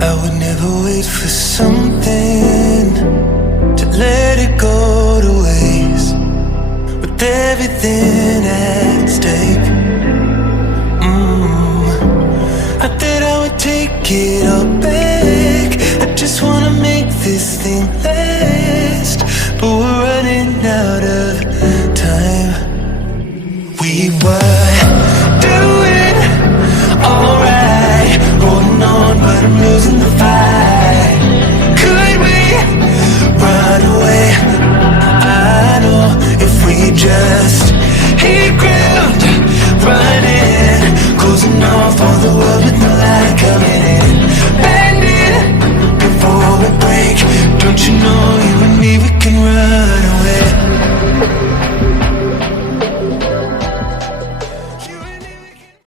I would never wait for something to let it go to waste, with everything at stake. I thought I would take it all back. I just wanna make this thing last, but we're running out of time. We were